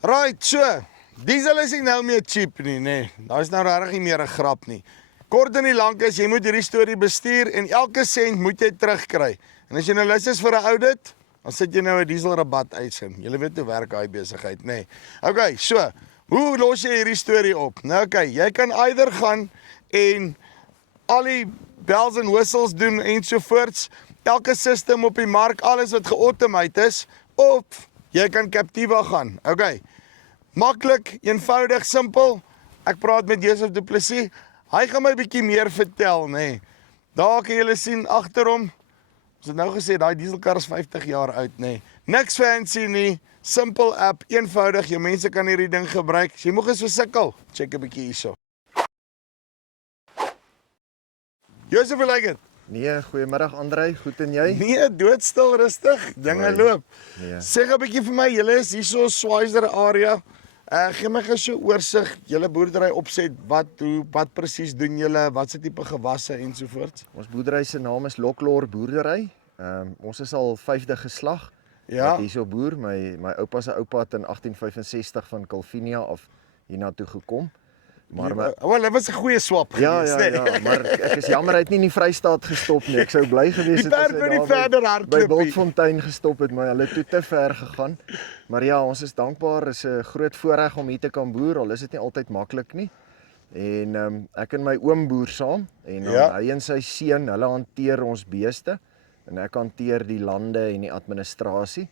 Right, so, diesel is nie nou meer cheap nie, nee. Daar is nou regtig nie meer 'n grap nie. Kort en die lank is, jy moet hierdie storie bestuur en elke sent moet jy terugkry. En as jy nou lus is vir 'n audit, dan sit jy nou 'n dieselrabat uitsin. Julle weet hoe werk daai besigheid, nê. Okay, so, hoe los jy hierdie storie op? Nou okay, jy kan either gaan en al die bells and whistles doen ensovoorts, elke system op die mark, alles wat geautomate is, of jy kan Captiva gaan. Okay. Maklik, eenvoudig, simpel. Ek praat met Joseph Du Plessis. Hy gaan my bietjie meer vertel, nê. Daar kan julle sien agter hom. Ons het nou gesê daai dieselkar is 50 jaar oud, nê. Niks fancy nie. Simpel app, eenvoudig. Jou mense kan hierdie ding gebruik. As jy moeg is versukkel, check 'n bietjie hierso. Joseph, hoe lyk dit? Nee, goeiemiddag Andrei, goed en jy? Nee, doodstil rustig. Dinge loop. Nee. Sê gou 'n bietjie vir my, julle is hierso Schweizer area. Gee my gou so oorsig, julle boerdery opset, wat presies doen julle, wat se tipe gewasse ensovoorts? Ons boerdery se naam is Loklor Boerdery. Ons is al 5de geslag. Ja. Wat hierso boer. My oupa se oupa het in 1865 van Calvinia af hiernatoe gekom. Maar Wel, dit was 'n goeie swap geweest, ja, maar ek is jammer hy het nie in die Vrystaat gestop nie. Ek sou bly gewees het as hy verder by hardloop. Bultfontein gestop het, maar hulle het toe te ver gegaan. Maar ja, ons is dankbaar, is 'n groot voorreg om hier te kan boer, al is dit nie altyd maklik nie. En ek en my oom boer saam en hy en sy seun, hulle hanteer ons beeste en ek hanteer die lande en die administrasie.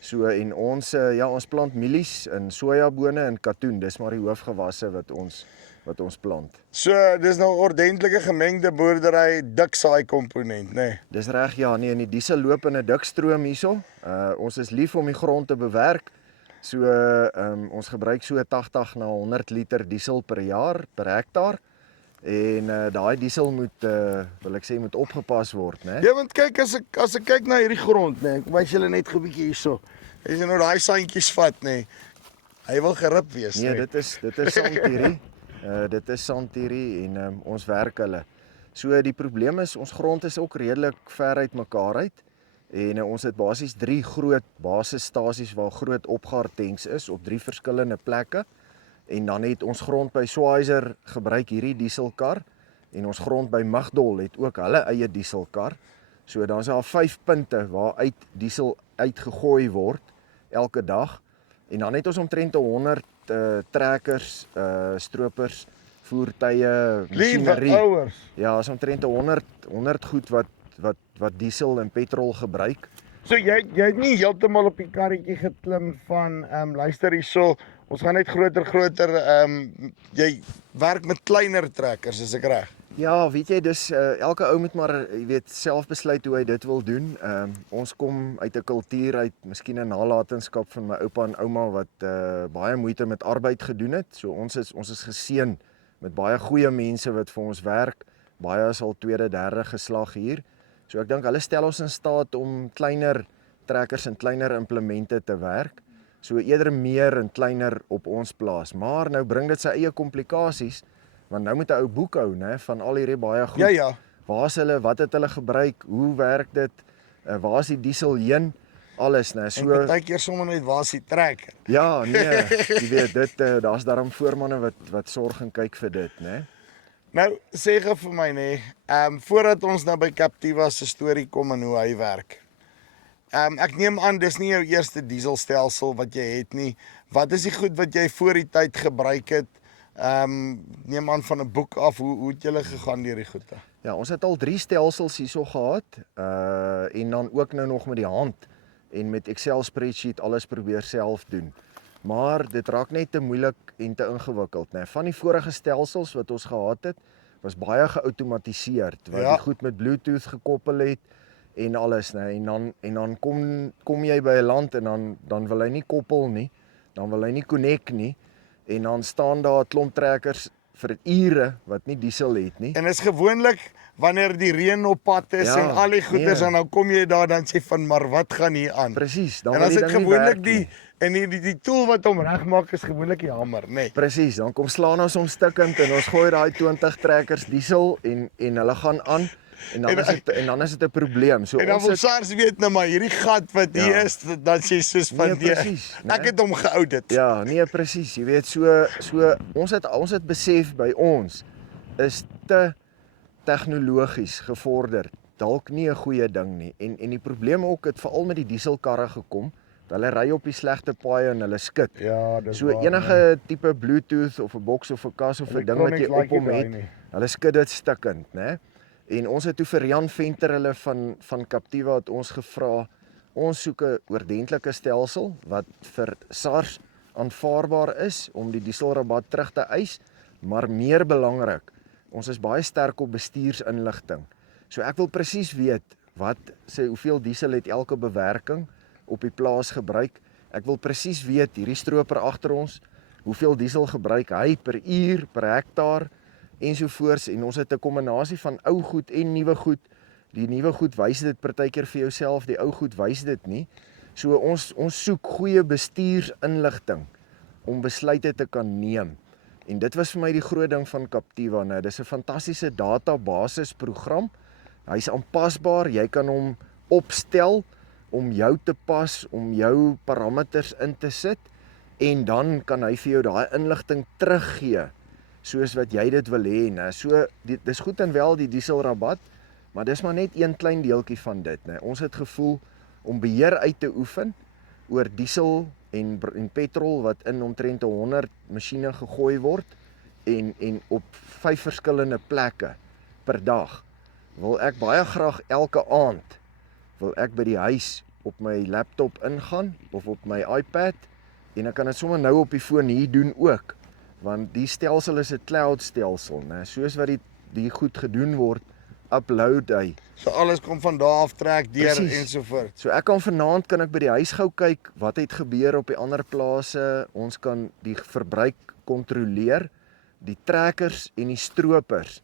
So en ons ons plant mielies en sojabone en katoen. Dis maar die hoofgewasse wat ons plant. So, dis nou ordentlike gemengde boerdery, dik saai komponent, nê. Dis reg, ja, nee, en die diesel loop in 'n dik stroom hierso. Ons is lief om die grond te bewerk. So ons gebruik so 80 na 100 liter diesel per jaar per hektaar. En daai diesel moet moet opgepas word, né? Ja, want kyk as ek kyk na hierdie grond, nê. Ek wys julle net 'n bietjie hierso. As jy nou daai sandjies vat, nê. Hy wil gerip wees, Nee, nê. dit is sandhierdie. Dit is sandhierdie en ons werk hulle. So die probleem is ons grond is ook redelik ver uit mekaar uit en ons het basies 3 groot basisstasies waar groot opgaartanks is op 3 verskillende plekke. En dan het ons grond by Schweizer gebruik hierdie dieselkar en ons grond by Mugdol het ook hulle eie dieselkar. So dan is daar 5 punte waar uit diesel uitgegooi word elke dag. En dan het ons omtrent 100 trekkers, stropers, voertuie, masjinerie. Liewe ouers. Ja, is omtrent 100 goed wat diesel en petrol gebruik. So jy het nie heeltemal op die karretjie geklim van luister hierso, ons gaan net groter jy werk met kleiner trekkers, is ek reg? Ja, weet jy, dus elke ou moet maar, jy weet, self besluit hoe hy dit wil doen. Ons kom uit 'n kultuur uit, miskien 'n nalatenskap van my oupa en ouma wat baie moeite met arbeid gedoen het. So ons is geseën met baie goeie mense wat vir ons werk. Baie is al tweede, derde geslag hier. So ek dink hulle stel ons in staat om kleiner trekkers en kleiner implemente te werk. So eerder meer en kleiner op ons plaas. Maar nou bring dit sy eie komplikasies, want nou moet 'n ou boek hou, né, van al hierdie baie goed. Ja. Waar is hulle, wat het hulle gebruik, hoe werk dit, waar is die diesel heen, alles, né. So En partykeer sommer net waar is die trekker? ja, nee, jy weet dit daar's daarom voormanne wat sorg en kyk vir dit, né. Nou, sê gou vir my nê, voordat ons nou by Captiva se storie kom en hoe hy werk. Ek neem aan dis nie jou eerste dieselstelsel wat jy het nie. Wat is die goed wat jy voor die tyd gebruik het? Neem aan van 'n boek af, hoe het julle gegaan deur die goede? Ja, ons het al 3 stelsels hierso gehad, en dan ook nou nog met die hand en met Excel spreadsheet alles probeer self doen. Maar dit raak net te moeilik en te ingewikkeld, né. Van die vorige stelsels wat ons gehad het, was baie geautomatiseer, wat die goed met Bluetooth gekoppel het en alles, né. En dan kom jy by 'n land en dan wil hy nie koppel nie, dan wil hy nie connect nie. En dan staan daar 'n klomp trekkers vir ure wat nie diesel het nie. En is gewoonlik wanneer die reën op pad is en al die goeders en nou kom jy daar dan sê van maar wat gaan hier aan? Presies, dan is dit gewoonlik die tool wat hom regmaak is gewoonlik die hamer, nê. Nee. Presies, dan kom slaan ons hom stukkend en ons gooi daai 20 trekkers diesel en hulle gaan aan en dan is dit 'n probleem. So En dan ons wil het SARS weet nou maar hierdie gat wat hier is, dan sê soos van Nee, presies, ek het hom geaudit. ja, nee presies, jy weet so ons het besef by ons is te tegnologies gevorderd. Dalk nie 'n goeie ding nie. En die probleem ook het veral met die dieselkarre gekom. Hulle ry op die slegte paaie en hulle skit. Ja, dis So enige tipe Bluetooth of 'n boks of 'n kas of 'n ding wat jy op hom het, hulle skit dit stikkend, né? En ons het toe vir Jan Venter hulle van Captiva het ons gevra, ons soek 'n oordentlike stelsel wat vir SARS aanvaarbaar is om die dieselrabat terug te eis, maar meer belangrik, ons is baie sterk op bestuursinligting. So ek wil presies weet wat sê hoeveel diesel het elke bewerking op die plaas gebruik. Ek wil presies weet hierdie stroper agter ons, hoeveel diesel gebruik hy per uur, per hektaar ensovoorts en ons het 'n kombinasie van ou goed en nuwe goed. Die nuwe goed wys dit partykeer vir jouself, die ou goed wys dit nie. So ons soek goeie bestuursinligting om besluite te kan neem. En dit was vir my die groot ding van Captiva, nou dis 'n fantastiese database program. Hy's aanpasbaar, jy kan hom opstel om jou te pas, om jou parameters in te sit en dan kan hy vir jou daai inligting teruggee soos wat jy dit wil hê, né? So dis goed en wel die dieselrabat, maar dis maar net een klein deeltjie van dit, né? Ons het gevoel om beheer uit te oefen oor diesel en petrol wat in omtrent 100 masjiene gegooi word en op 5 verskillende plekke per dag. Wil ek baie graag elke aand wil ek by die huis op my laptop ingaan of op my iPad en ek kan dit sommer nou op die foon hier doen ook, want die stelsel is 'n cloud stelsel, né? Soos wat die goed gedoen word, upload hy. So alles kom van daar af trek deur Precies. ensovoort. So ek kan vanaand kan ek by die huis gou kyk wat het gebeur op die ander plase. Ons kan die verbruik kontroleer. Die trekkers en die stropers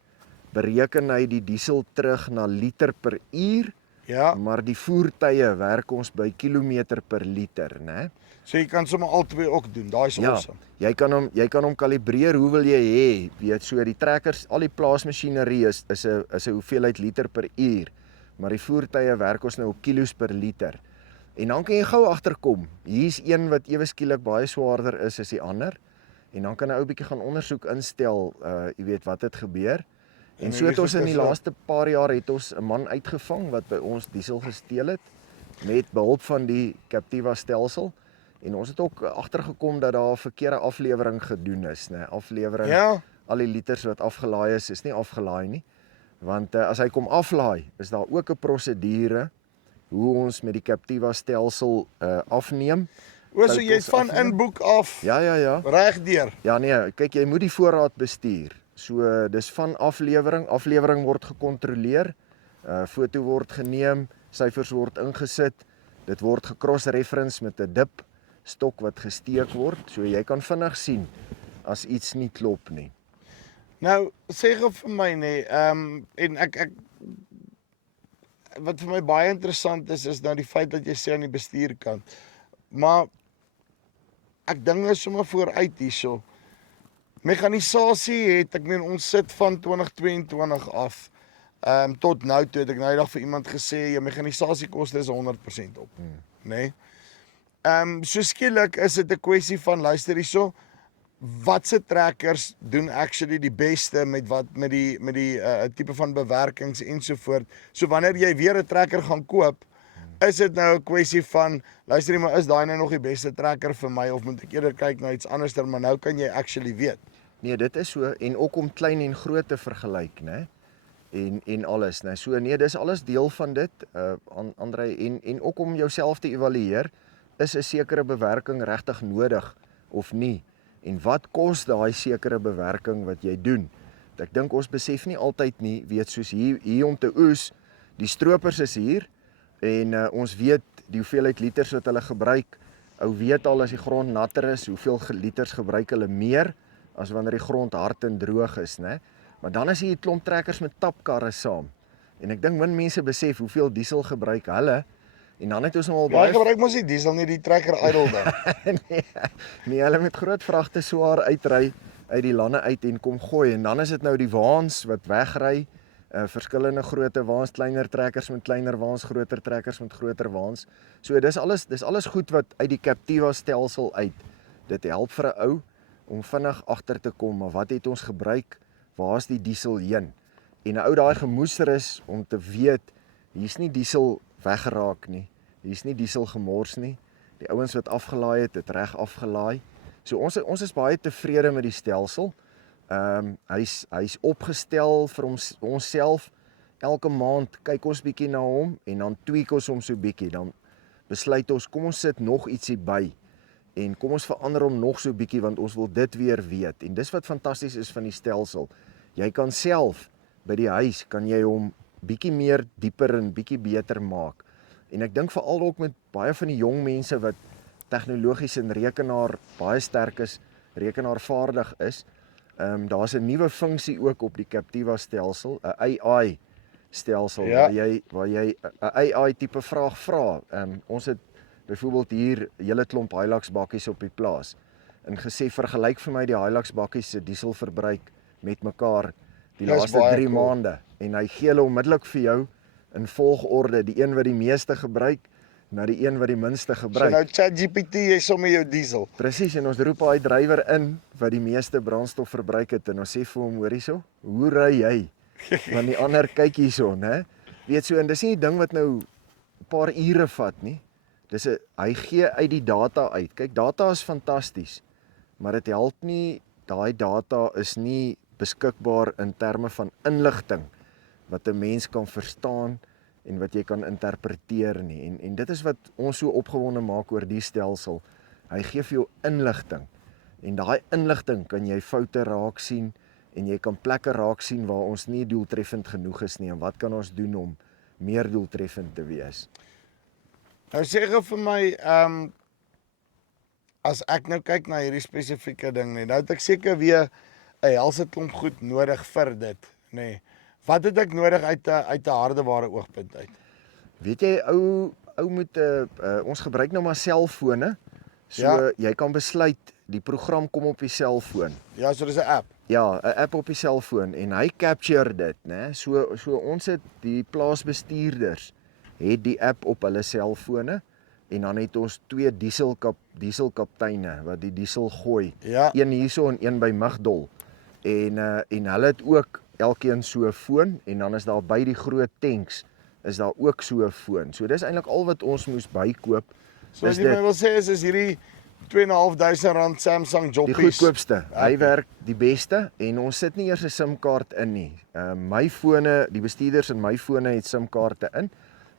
bereken hy die diesel terug na liter per uur, Ja, maar die voertuie werk ons by kilometer per liter, né? so jy kan sommer al twee ook doen. Daai is Ja, awesome. jy kan hom kalibreer, hoe wil jy hê? Weet so die trekkers, al die plaasmasjinerie is 'n hoeveelheid liter per uur, maar die voertuie werk ons nou op kilos per liter. En dan kan jy gou agterkom, hier's een wat ewe skielik baie swaarder is as die ander. En dan kan 'n ou bietjie gaan ondersoek instel, jy weet wat het gebeur. En so het ons in die laaste paar jaar het ons 'n man uitgevang wat by ons diesel gesteel het met behulp van die Captiva stelsel. En ons het ook agtergekom dat daar 'n verkeerde aflewering gedoen is, né? Aflewering. Ja, Al die liters wat afgelaai is nie afgelaai nie. Want as hy kom aflaai, is daar ook 'n prosedure hoe ons met die Captiva stelsel afneem. so jy's van inboek af Ja. reg deur. Ja nee, kyk jy moet die voorraad bestuur. So dis van aflewering word gekontroleer, foto word geneem, syfers word ingesit, dit word gecross-reference met 'n dip stok wat gesteek word, so jy kan vinnig sien as iets nie klop nie. Nou, sê gou vir my nê, en ek wat vir my baie interessant is nou die feit dat jy sê aan die bestuurkant. Maar ek dink nou sommer vooruit hierso. Mekanisasie het, ek meen ons sit van 2022 af tot nou toe het ek nou eendag vir iemand gesê jou meganisasiekoste is 100% op, nê? So skielik is dit 'n kwessie van luister hierso, watse trekkers doen actually die beste met die tipe van bewerkings ensovoort. So wanneer jy weer 'n trekker gaan koop, is dit nou 'n kwessie van luister maar is daai nou nog die beste trekker vir my of moet ek eerder kyk na iets anderster, maar nou kan jy actually weet. Nee, dit is so en ook om klein en groot te vergelyk, né? En alles, né? So nee, dis alles deel van dit, Andrei, en ook om jouself te evalueer, is 'n sekere bewerking regtig nodig of nie? En wat kos daai sekere bewerking wat jy doen? Ek dink ons besef nie altyd nie, weet soos hier om te oes, die stropers is hier en ons weet die hoeveelheid liters wat hulle gebruik. Ou weet al as die grond natter is, hoeveel liters gebruik hulle meer as wanneer die grond hard en droog is, né? Maar dan is hier 'n klomp trekkers met tapkarre saam. En ek dink min mense besef hoeveel diesel gebruik hulle. En dan het ons al Baie gebruik mos nie diesel nie, die trekker idle dan. nee, hulle met groot vragte swaar uitry uit die lande uit en kom gooi en dan is dit nou die waans wat wegry verskillende grootte waans, kleiner trekkers met kleiner waans, groter trekkers met groter waans. So dis alles goed wat uit die Captiva stelsel uit. Dit help vir 'n ou om vinnig agter te kom, maar wat het ons gebruik? Waar is die diesel heen? En 'n ou daai gemoeser is om te weet, hier's nie diesel weggeraak nie. Hier's nie diesel gemors nie. Die ouens wat afgelaai het reg afgelaai. So ons is baie tevrede met die stelsel. Hy's opgestel vir onsself. Elke maand kyk ons bietjie na hom en dan tweak ons hom so bietjie. Dan besluit ons, kom ons sit nog ietsie by. En kom ons verander hom nog so bietjie want ons wil dit weer weet. En dis wat fantasties is van die stelsel. Jy kan self by die huis kan jy hom bietjie meer dieper en bietjie beter maak. En ek dink veral ook met baie van die jong mense wat tegnologies en rekenaar baie sterk is, rekenaarvaardig is. Daar's 'n nuwe funksie ook op die Captiva stelsel, 'n AI stelsel waar jy 'n AI tipe vraag vra. Ons het byvoorbeeld hier 'n hele klomp Hilux bakkies op die plaas en gesê vergelyk vir my die Hilux bakkies se dieselverbruik met mekaar die laaste 3 maande en hy gee hulle onmiddellik vir jou in volgorde, die een wat die meeste gebruik na die een wat die minste gebruik. So nou ChatGPT, jy sommer jou diesel. Presies, en ons roep daai drywer in wat die meeste brandstof verbruik het en ons sê vir hom, hoor hierso, hoe ry jy? Want die ander kyk hierso, né? Weet so, en dis nie 'n ding wat nou 'n paar ure vat nie. Hy gee uit die data uit. Kyk, data is fantasties, maar dit help nie, daai data is nie beskikbaar in terme van inligting wat 'n mens kan verstaan en wat jy kan interpreteer nie. En dit is wat ons so opgewonde maak oor die stelsel. Hy gee vir jou inligting. En daai inligting kan jy foute raak sien en jy kan plekke raak sien waar ons nie doeltreffend genoeg is nie. En wat kan ons doen om meer doeltreffend te wees? Nou sê gou vir my, as ek nou kyk na hierdie spesifieke ding nie, nou het ek seker weer 'n helse klomp goed nodig vir dit, nê. Wat het ek nodig uit 'n hardeware oogpunt uit? Weet jy, ou moet ons gebruik nou maar selfone. So jy kan besluit die program kom op die selfoon. Ja, so dis 'n app. Ja, 'n app op die selfoon en hy capture dit, né? So ons het die plaasbestuurders het die app op hulle selfone en dan het ons 2 dieselkapteine wat die diesel gooi. Ja. Een hierso en een by Mugdol. En hulle het ook elkeen so 'n foon en dan is daar by die groot tanks is daar ook so 'n foon. So dis eintlik al wat ons moes bykoop. So as jy my wil sê is hierdie R2.500 Samsung joppies. Die goedkoopste. Hy werk die beste en ons sit nie eers 'n SIM-kaart in nie. My fone, die bestuurders in my fone het SIM-kaarte in,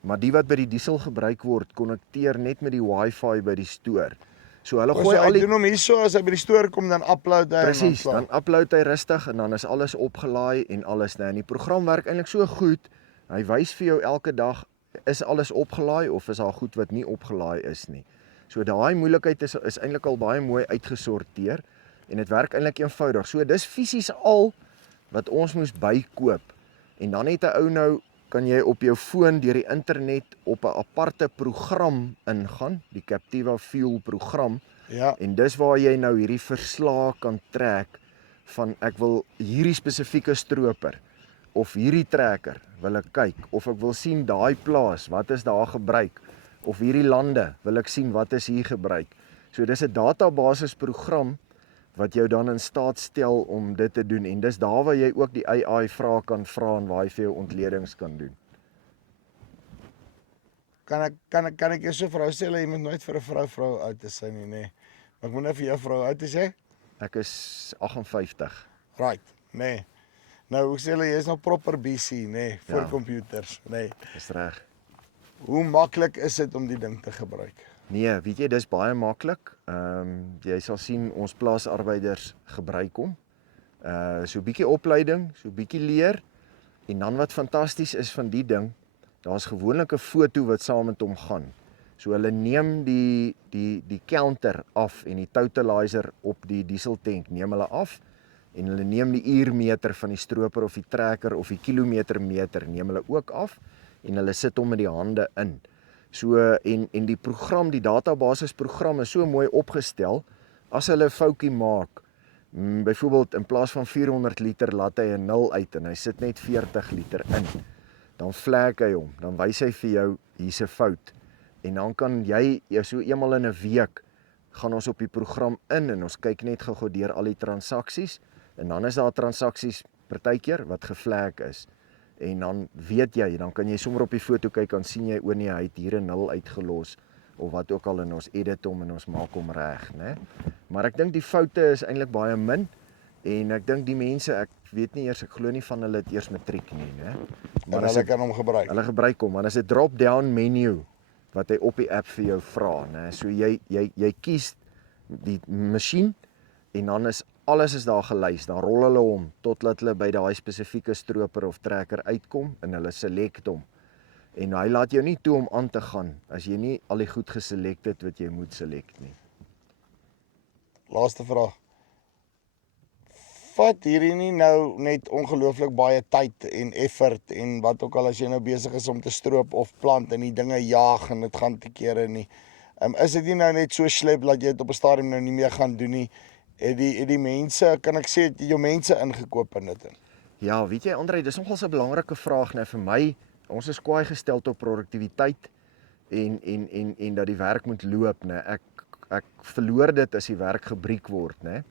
maar die wat by die diesel gebruik word, konnekteer net met die Wi-Fi by die stoor. So hulle gooi al die doen hom hierso as hy by die stoor kom dan upload hy. Presies, dan upload hy rustig en dan is alles opgelaai en alles, né? En die program werk eintlik so goed. Hy wys vir jou elke dag is alles opgelaai of is daar goed wat nie opgelaai is nie. So daai moeilikheid is eintlik al baie mooi uitgesorteer en dit werk eintlik eenvoudig. So dis fisies al wat ons moes bykoop. En dan het 'n ou nou kan jy op jou foon deur die internet op 'n aparte program ingaan, die Captiva Fuel program. Ja. En dis waar jy nou hierdie verslae kan trek van ek wil hierdie spesifieke stroper of hierdie trekker wil ek kyk of ek wil sien daai plaas, wat is daar gebruik of hierdie lande wil ek sien wat is hier gebruik. So dis 'n databasis program wat jou dan in staat stel om dit te doen en dis daar waar jy ook die AI vrae kan vra en waar jy vir jou ontledings kan doen. Kan ek jou so vrou sê jy moet nooit vir 'n vrou uit te sy nie, nê. Maar ek moet net vir jou vrou uit te sê. Ek is 58. Right, nê. Nou hoe sê jy is nou proper busy, nê, voor Ja. computers, nê. Dis reg. Hoe maklik is dit om die ding te gebruik? Nee, weet jy, dis baie maklik. Jy sal sien ons plaasarbeiders gebruik hom. So 'n bietjie opleiding, so 'n bietjie leer en dan wat fantasties is van die ding, daar's gewoonlik 'n foto wat saam met hom gaan. So hulle neem die counter af en die totalizer op die dieseltank neem hulle af en hulle neem die uurmeter van die stroper of die trekker of die kilometermeter neem hulle ook af en hulle sit hom met die hande in. So en die program, die databasisprogram is so mooi opgestel. As hulle 'n foutjie maak, Byvoorbeeld in plaas van 400 liter laat hy 'n 0 uit en hy sit net 40 liter in. Dan vlek hy hom, dan wys hy vir jou hier's 'n fout. En dan kan jy so eenmal in 'n week gaan ons op die program in en ons kyk net gou deur al die transaksies en dan is daar transaksies partykeer wat gevlek is. En dan weet jy, dan kan jy sommer op die foto kyk, dan sien jy nee, hy het hier 'n 0 uitgelos of wat ook al en ons edit hom en ons maak hom reg, né? Maar ek dink die foute is eintlik baie min en ek dink die mense, ek weet nie eers, ek glo nie van hulle het eers matriek nie, né? Maar hulle kan hom gebruik. Hulle gebruik hom, maar as 'n drop-down menu wat hy op die app vir jou vra, né? So jy kies die masjien en dan is alles is daar gelys, dan rol hulle hom totdat hulle by daai spesifieke stroper of trekker uitkom en hulle select hom. En hy laat jou nie toe om aan te gaan as jy nie al die goed geselect het wat jy moet select nie. Laaste vraag. Vat hierdie nie nou net ongelooflik baie tyd en effort en wat ook al as jy nou besig is om te stroop of plant en die dinge jaag en dit gaan te kere nie. Is dit nie nou net so slep dat jy dit op 'n stadium nou nie meer gaan doen nie? Het die mense, kan ek sê, het jy jou mense ingekoop in dit? Ja, weet jy André, dis nogal 'n belangrike vraag nou vir my. Ons is kwaai gestel op produktiwiteit en dat die werk moet loop, né? Ek verloor dit as die werk gebreek word, né?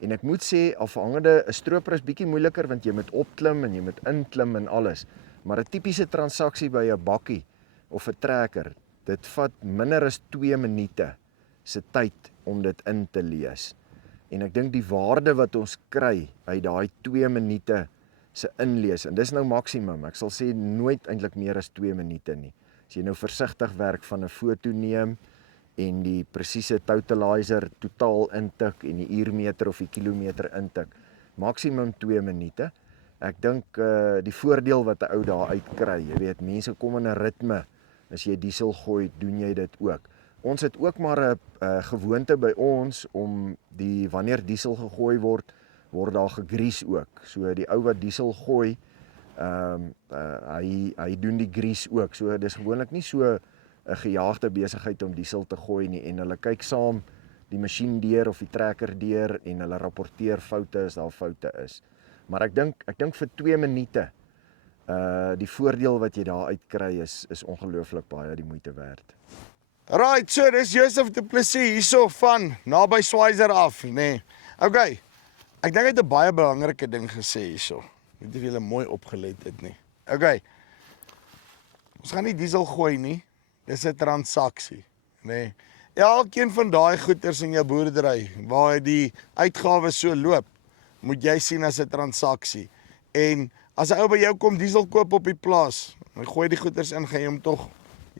En ek moet sê, afhangende, 'n stroper is bietjie moeiliker want jy moet opklim en jy moet inklim en alles. Maar 'n tipiese transaksie by 'n bakkie of 'n trekker, dit vat minder as 2 minute se tyd om dit in te lees. En ek dink die waarde wat ons kry uit daai 2 minute se inlees, en dis nou maksimum, ek sal sê nooit eintlik meer as 2 minute nie. As jy nou versigtig werk van 'n foto neem en die presiese totalizer totaal intik en die uurmeter of die kilometer intik, maksimum 2 minute. Ek dink die voordeel wat 'n ou daar uit kry, jy weet, mense kom in 'n ritme. As jy diesel gooi, doen jy dit ook. Ons het ook maar 'n gewoonte by ons om wanneer diesel gegooi word daar gegrease ook. So die ou wat diesel gooi, hy doen die grease ook. So dis gewoonlik nie so 'n gejaagde besigheid om diesel te gooi nie en hulle kyk saam die masjien deur of die trekker deur en hulle rapporteer foute as daar foute is. Maar ek dink vir 2 minute die voordeel wat jy daar uit kry is ongelooflik baie die moeite werd. Right, so dis Joseph Du Plessis hierso van naby Schweizer af, nee. Okay. Ek dink hy het 'n baie belangrike ding gesê hierso. Weet jy of julle mooi opgelet het nie. Okay. Ons gaan nie diesel gooi nie. Dis 'n transaksie, nê. Elkeen van daai goeders in jou boerdery waar die uitgawes so loop, moet jy sien as 'n transaksie. En as 'n ou by jou kom diesel koop op die plaas, dan gooi die goeders in, gaan jy hom tog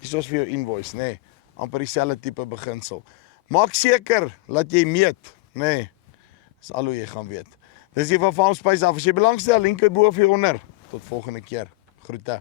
hiersoos vir jou invoice, nê. Amper dieselfde tipe beginsel. Maak seker dat jy meet, nê. Dis al hoe jy gaan weet. Dis hier van Farm Spice af. As jy belangstel, link bo of hieronder. Tot volgende keer. Groete.